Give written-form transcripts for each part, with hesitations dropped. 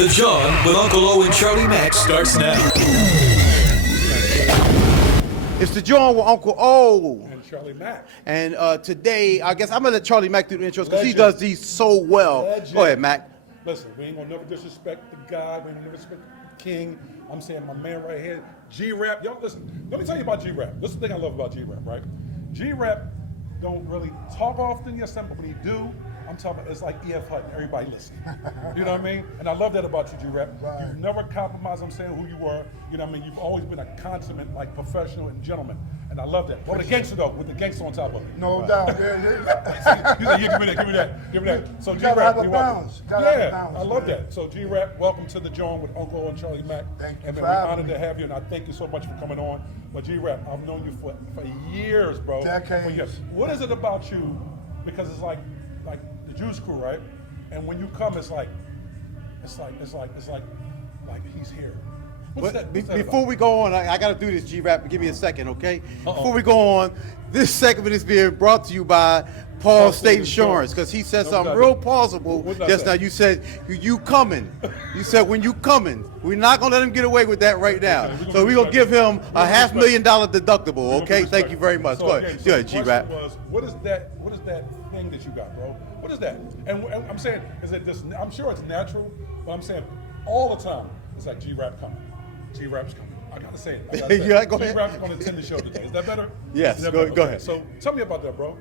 The Jawn with Uncle O and Charlie Mack starts now. It's the Jawn with Uncle O. And Charlie Mack. And today, I guess I'm going to let Charlie Mack do the intros because he does these so well. Legend. Go ahead, Mack. Listen, we ain't gonna never disrespect the guy. We ain't gonna never disrespect the king. I'm saying my man right here, G Rap. Y'all listen, let me tell you about G Rap. This is the thing I love about G Rap, right? G Rap don't really talk often, yes, but when he do, I'm talking about, it's like E.F. Hutton, everybody listen. You know what I mean? And I love that about you, G Rap. Right. You've never compromised, I'm saying, who you were. You know what I mean? You've always been a consummate, like, professional and gentleman. And I love that. Well, the gangster, though, with the gangster on top of it. No doubt. Yeah. You said, yeah, give me that. So You G gotta Rap, have a you're balance. welcome. Gotta have a Yeah, balance, I love man. that. So G Rap, welcome to the Jawn with Uncle and Charlie Mack. Thank you And for we're having honored me. to have you, and I thank you so much for coming on. But G Rap, I've known you for years, bro. Decades. For years. What is it about you? Because it's like the Juice Crew, right? And when you come, it's like he's here. What's that Before about? we go on, I got to do this, G Rap. Give me a second, okay? Before we go on, this segment is being brought to you by Paul State Insurance because he said something real plausible just now. You said, you coming. You said, when you coming. We're not going to let him get away with that right now. Okay, So we're going to give him a $500,000 deductible, okay? Thank you very much. So Go again, ahead, so the G Rap. question was, what is that thing that you got, bro? What is that? And I'm saying, is it just, I'm sure it's natural, but I'm saying all the time, it's like G Rap coming. G Rap's coming. I gotta say it. Yeah, go ahead. G Rap's gonna attend the show today. Is that better? Yes, Is that go better? ahead. So tell me about that, bro.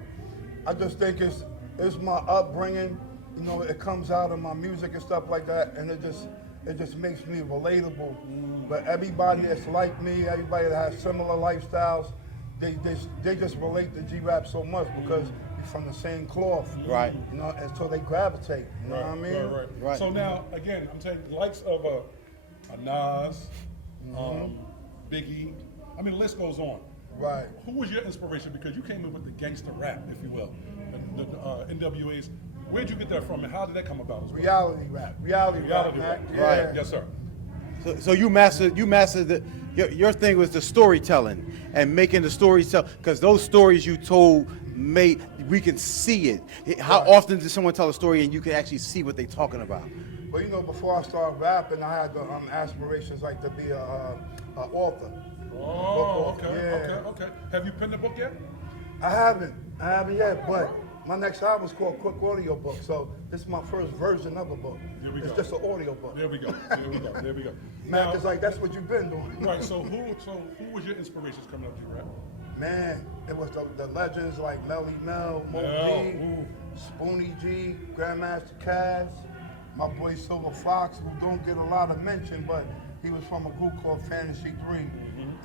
I just think it's my upbringing. You know, it comes out in my music and stuff like that, and it just makes me relatable. But everybody that's like me, everybody that has similar lifestyles, they just relate to G Rap so much because we're from the same cloth. Right. You know, and so they gravitate. You know what I mean? Right. So now, again, I'm taking the likes of a Nas, Biggie. I mean, the list goes on. Right. Who was your inspiration? Because you came in with the gangster rap, if you will, the NWAs. Where'd you get that from, and how did that come about? As well? Reality rap. Reality rap. rap. Yeah. Right. Yes, sir. So you mastered your thing was the storytelling and making the stories tell, because those stories you told we can see it. How often does someone tell a story and you can actually see what they're talking about? Well, you know, before I started rapping, I had the aspirations like to be a author. Oh, Book author. okay. Have you penned the book yet? I haven't yet, but my next album is called Quick Audio Book, so this is my first version of a book. Here we It's go. just an audio book. There we go. Mack is like, that's what you've been doing. Right. So who was your inspirations coming up, G Rap? Man, it was the legends like Melly Mel, Mo Mel, G, ooh. Spoonie G, Grandmaster Caz, my boy Silver Fox, who don't get a lot of mention, but he was from a group called Fantasy 3.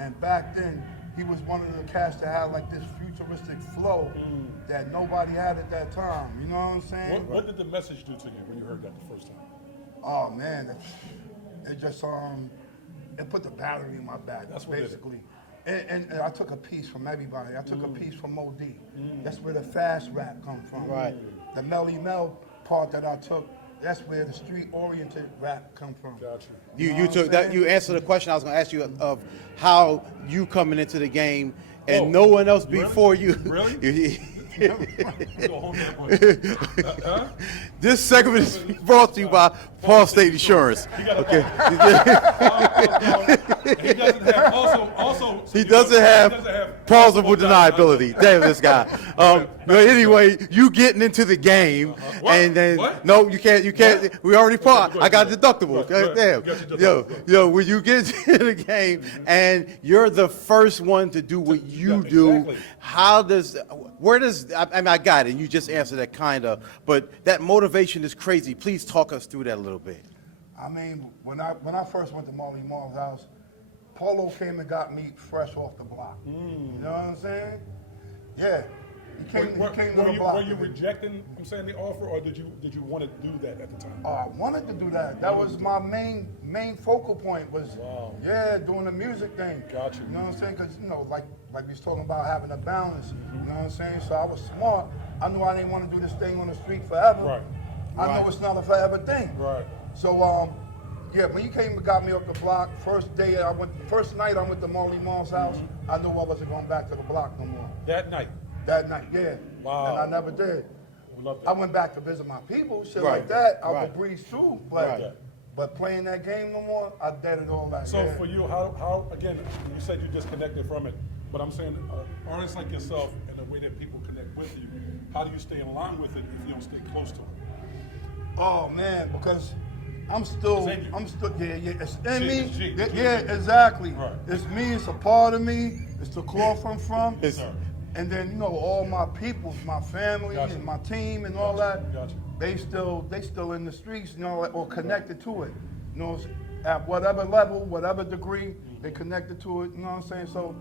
And back then, he was one of the cats that had like this futuristic flow that nobody had at that time. You know what I'm saying? What did the message do to you when you heard that the first time? Oh man, it just it put the battery in my back. That's what it basically. And I took a piece from everybody. I took a piece from Mo D. That's where the fast rap come from. Right. The Melly Mel part that I took, that's where the street-oriented rap come from. Gotcha. You took that. You answered the question I was going to ask you of how you coming into the game and no one else before you. Really? This segment is brought to you by Paul State Insurance. Okay. He doesn't have also. He doesn't have plausible deniability. Damn this guy. But anyway, you getting into the game, What? and then What? no, you can't. We already paused. I got deductible. Right. Damn. Got your Yo, when you get into the game, and you're the first one to do what you do. Exactly. I mean, I got it. You just answered that kind of, but that motivation is crazy. Please talk us through that a little bit. I mean, when I first went to Marley Marl's house, Polo came and got me fresh off the block. You know what I'm saying? Yeah. He came to the block. Were you rejecting, the offer, or did you want to do that at the time? I wanted to do that. That was my main focal point was, doing the music thing. Gotcha. You know what I'm saying? Because, like we was talking about having a balance. You know what I'm saying? So I was smart. I knew I didn't want to do this thing on the street forever. Right. I know it's not a forever thing. Right. So, when you came and got me off the block, first night I went to Marley Marl's house, I knew I wasn't going back to the block no more. That night. That night, yeah. Wow. And I never did. We love that. I went back to visit my people, shit Right. like that. I Right. would breeze through, but Right. But playing that game no more, I dead it all that. So for you, how again, you said you disconnected from it, but I'm saying artists like yourself and the way that people connect with you, how do you stay in line with it if you don't stay close to it? Oh man, because I'm still, yeah, it's in me. G. Yeah, exactly. Right. It's me, it's a part of me, it's the cloth I'm from. Yes, sir. And then, you know, all my people, my family Gotcha. and my team and all that, Gotcha. they still in the streets, you know, or connected to it. You know, at whatever level, whatever degree, they connected to it, you know what I'm saying? So,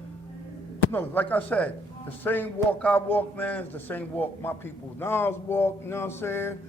no, like I said, the same walk I walk, man, is the same walk my people Nas walk, you know what I'm saying?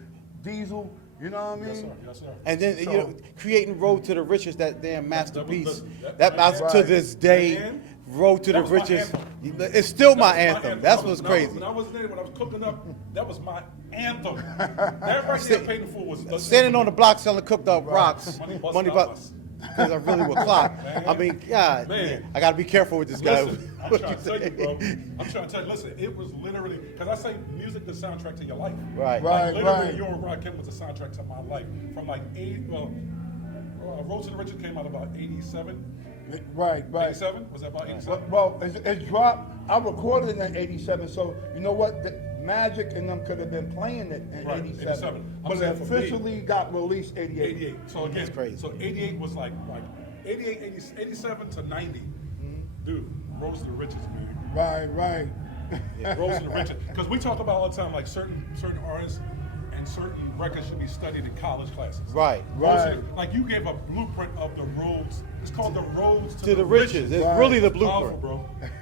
Diesel, you know what I mean? Yes, sir. Yes, sir. And then you know, creating Road to the Riches, that damn masterpiece. That That's was- to this day, Man, Road to the that was my Riches. anthem. It's still my That was anthem. That's what's When I was- crazy. When I was there, when I was cooking up, that was my anthem. That right there, Paid in Full was Standing on the block selling cooked up rocks, Money bust. because I really would clock. Man. I mean, God, Man. I got to be careful with this guy. Listen, I'm trying to tell you, bro. I'm trying to tell you, listen, it was literally, because I say music the soundtrack to your life. Right. Like, literally, right. Your Rakim was the soundtrack to my life. From like Road to the Riches came out about 87. Right. 87? Was that about 87? Well, it's dropped. I recorded it in '87, so you know what? Magic and them could have been playing it in Right, '87, 87. I'm but it saying for me- officially got released '88. 88. So again, crazy. so 88 was like 88, 87 to 90. Dude, Rose to the Riches, man. Right. Rose to the Riches. Because we talk about all the time, like certain artists and certain records should be studied in college classes. Right. Like you gave a blueprint of the roads. It's called the roads To the riches. It's Right. really the Powerful, blueprint.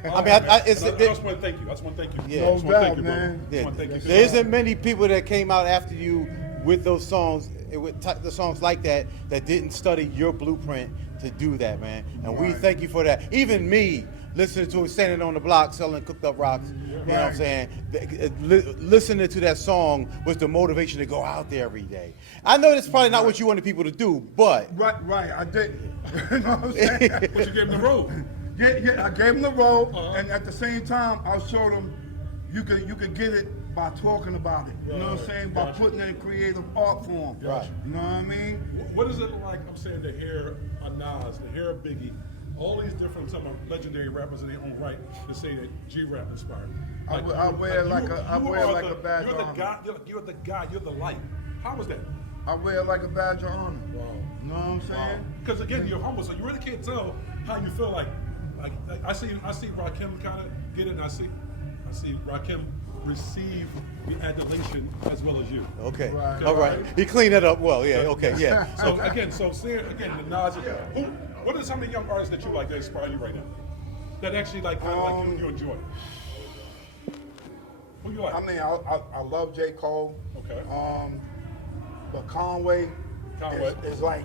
bro. I mean, I just want to thank you. I just want to thank you. Yeah. I just want to thank you, bro. man. I just want to thank you. There isn't many people that came out after you with those songs, with the songs like that didn't study your blueprint to do that, man. And we Right. thank you for that. Even me, listening to it, standing on the block selling cooked up rocks, you know what I'm Right. saying? Listening to that song was the motivation to go out there every day. I know that's probably not what you wanted people to do, but Right. I did. You know what I'm saying? But you gave him the road. Yeah, I gave him the role, Uh-huh. and at the same time, I showed him you could get it by talking about it. You know what I'm saying? By Gotcha. putting it in creative art form. Right. You know what I mean? What is it like? I'm saying to hear a Nas, to hear a Biggie, all these different some of legendary rappers in their own right to say that G Rap inspired. I wear it like a badge You're of the honor. guy. You're the guy. You're the light. How was that? I wear it like a badge of honor. Wow. You know what I'm saying? Because again, you're humble, so you really can't tell how you feel. Like I see Rakim kind of get it. And I see Rakim receive the adulation as well as you. okay. Right. All right. He cleaned that up well. Yeah, okay, yeah. So seeing the Nas. What are some of the young artists that you like that inspire you right now? That actually like kind of like you enjoy. Who you like? I mean, I love J. Cole. Okay. But Conway Conway. is like,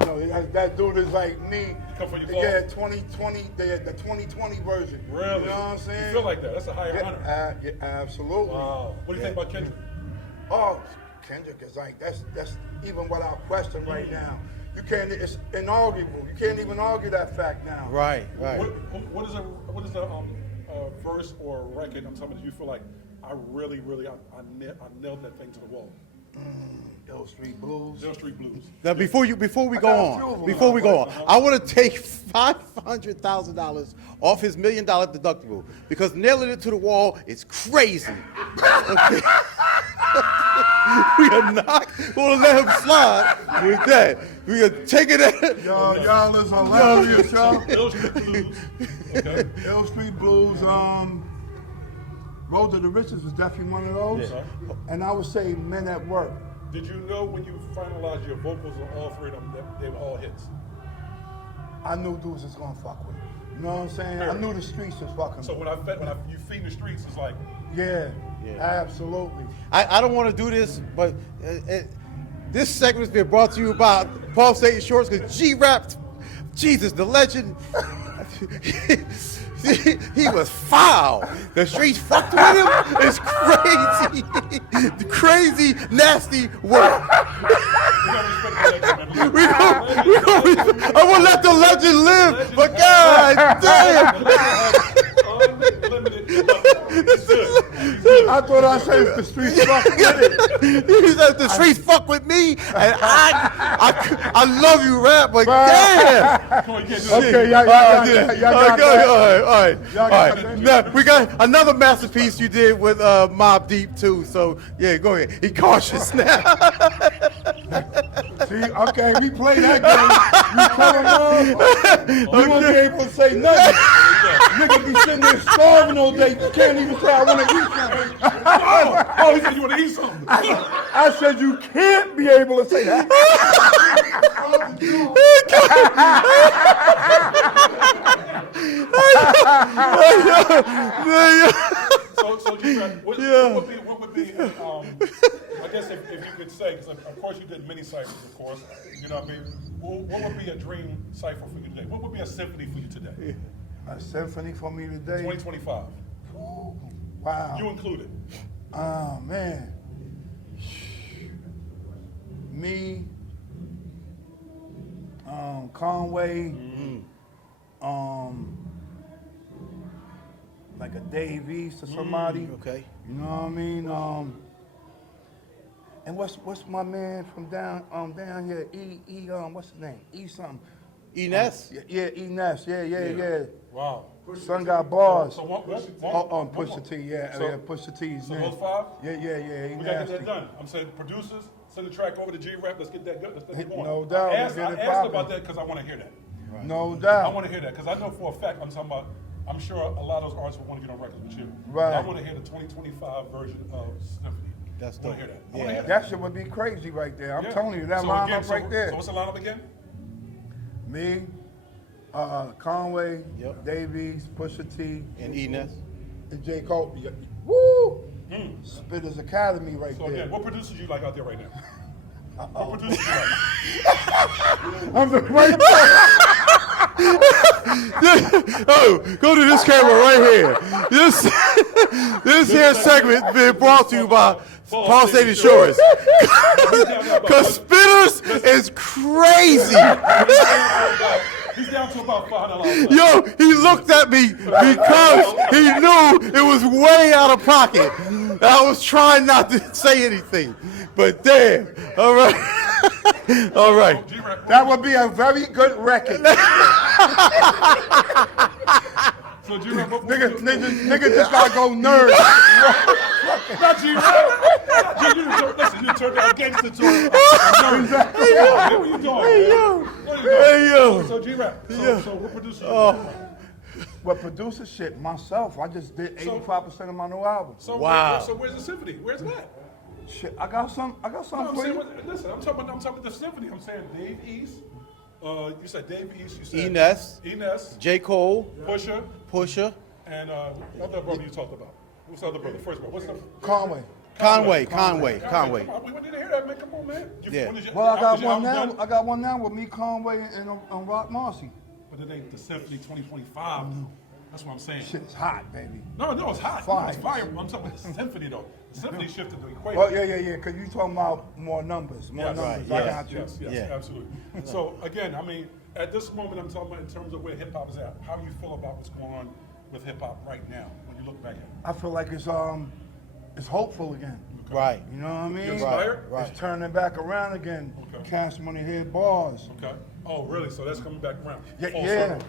you know, that dude is like me. come for your Yeah, clothes? 2020, the 2020 version. Really? You know what I'm saying? You feel like that? That's a higher honor. Yeah, absolutely. Wow. What do you think about Kendrick? Oh, Kendrick is like that's even without question right now. You can't. It's inarguable. You can't even argue that fact now. Right. What is a verse or a record? I'm talking about. You feel like I really I nailed that thing to the wall. Ill Street Blues. Ill Street Blues. Now, before we got go a few of on, them. before we go on, I want to take $500,000 off his $1 million deductible because nailing it to the wall is crazy. Okay? We are not going to let him slide with that. We are taking that. Y'all is hilarious, y'all. Ill Street Blues. Okay. Ill Street Blues. Road to the Riches was definitely one of those. Yeah. And I would say Men at Work. Did you know when you finalized your vocals on all three of them that they were all hits? I knew dudes was gonna fuck with it. You know what I'm saying? I knew the streets was fucking. So when you feed the streets, it's like Yeah, absolutely. I don't want to do this, but this segment has been brought to you by Paul State Insurance because G Rap, Jesus, the legend. He was foul. The streets fucked with him. It's crazy. Crazy, nasty work. I will let the legend live, but God damn. I thought I said if the streets fuck with it. He said the streets fuck with me, and I love you, Rap, but damn. Okay, y'all got that. All right. Now, we got another masterpiece you did with Mobb Deep too. So yeah, go ahead. He cautious now. See, okay, we play that game. You come on, you won't be able to say nothing. Nigga be sitting there starving all day. You can't even say I want to eat something. Oh, he said you want to eat something. I said you can't be able to say that. So G-Rap, what would be I guess if you could say, because of course you did many ciphers, of course, you know what I mean? What would be a dream cipher for you today? What would be a symphony for you today? A symphony for me today? 2025. Wow. You included. Oh, man. Me, Conway, like a Dave East or somebody. Okay. You know what I mean? And what's my man from down here? What's his name? E something. E Ness? Yeah, E Ness. Yeah. Wow. Son got bars. So one Push the T, yeah. So- Push the T's. So those five? Yeah. He We got to nasty. get that done. I'm saying producers, send the track over to G-Rap. Let's get that good. Let's get it going. No doubt. I asked Get it about poppin'. that because I want to hear that. No I doubt. want to hear that because I know for a fact I'm sure a lot of those artists will want to get on records with you. Right. But I want to hear the 2025 version of Symphony. That's I want dope. to hear that. I wanna hear That shit would be crazy right there. I'm Yeah. telling you, that So lineup again, right there. So what's the lineup again? Me, Conway, Yep. Davies, Pusha T, And E Ness? and J. Cole. Yeah. Woo! Hmm. Spitters Academy right So there. again, what producers you like out there right now? What producers you like? I'm the right Oh, go to this camera right here. This here segment being brought to you by Paul State Insurance. Because Spitters is crazy. He's down to about $500. Yo, he looked at me because he knew it was way out of pocket. I was trying not to say anything. But damn. All right. All right. G-Rap, That would be a very good record. so G-Rap, Nigga just gotta go nerd. Not G-Rap. Listen, you turned down gangster to him. Exactly. What are you doing? Hey, yo. What are you Hey, doing? yo. So G-Rap, so what producer you like? But producer shit, myself, I just did 85% of my new album. So Wow. So where's the symphony? Where's that? Shit, I got some No, I'm for saying, you. listen, I'm talking about the symphony. I'm saying Dave East. You said Dave East. You said E Ness, Ines, J. Cole, Pusha, Pusha, and what other brother you talked about? What's the other brother? First brother. What's the? Conway. Conway. Come on, we need to hear that, man. Come on, man. Yeah. Well, I got one now. I got one now with me, Conway, and Rock Marcy. But it ain't the Symphony 2025. That's what I'm saying. Shit's hot, baby. No, it's hot. Fire. It's fire. I'm talking about the Symphony though. The Symphony shifted the equation. Oh yeah. Because you talking about more numbers. Yes, right, I yes, got you. Yes, Yeah. absolutely. So again, I mean, at this moment, I'm talking about in terms of where hip hop is at. How do you feel about what's going on with hip hop right now when you look back at it? I feel like it's hopeful again. Right. You know what I mean? You inspired? Right. It's turning back around again. Okay. Cash Money Head bars. Okay. Oh, really? So that's coming back around. Full Yeah. circle.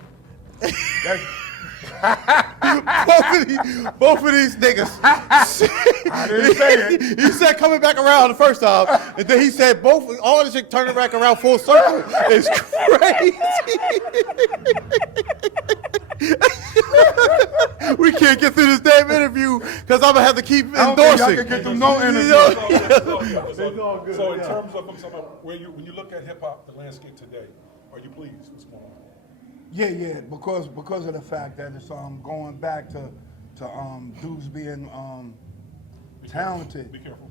Both of these niggas. I didn't say it. He said coming back around the first time, and then he said all this shit turning back around full circle is crazy. We can't get through this damn interview because I'm gonna have to keep I don't think endorsing. I can get through no interview. So in terms of I'm talking about when you look at hip hop, the landscape today, are you pleased? What's going on? Yeah, because of the fact that it's going back to dudes being talented. Be careful.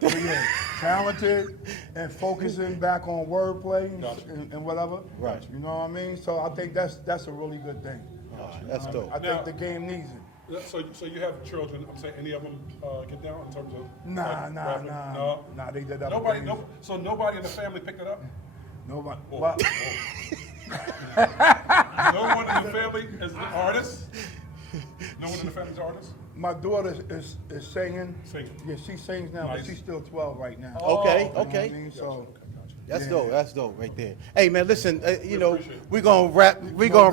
Go ahead. Yeah, talented and focusing back on wordplay Gotcha. and whatever. Right. You know what I mean? So I think that's a really good thing. That's dope. I Now- think the game needs it. So you have children. I'm saying any of them get down in terms of Nah, rapping? No. they did that. Nobody. So nobody in the family picked it up. Nobody. Oh. Well, No one in the family is an artist. No one in the family is an artist. My daughter is singing. Singing. Yeah, she sings now, Nice. but she's still 12 right now. Okay, You know what I okay. mean? So, That's Yeah. dope. That's dope right there. Hey man, listen. appreciate it. We're gonna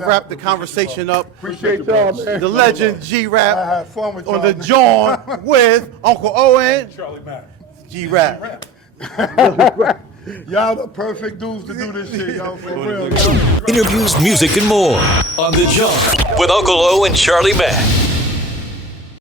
wrap the conversation up. appreciate y'all, man. The legend G I Rap had fun with y'all. on the Jawn with Uncle Owen, Charlie Mack. G Rap. Y'all the perfect dudes to do this shit, yo, for real. Yo. Interviews, music, and more on The Jawn with Uncle O and Charlie Mack.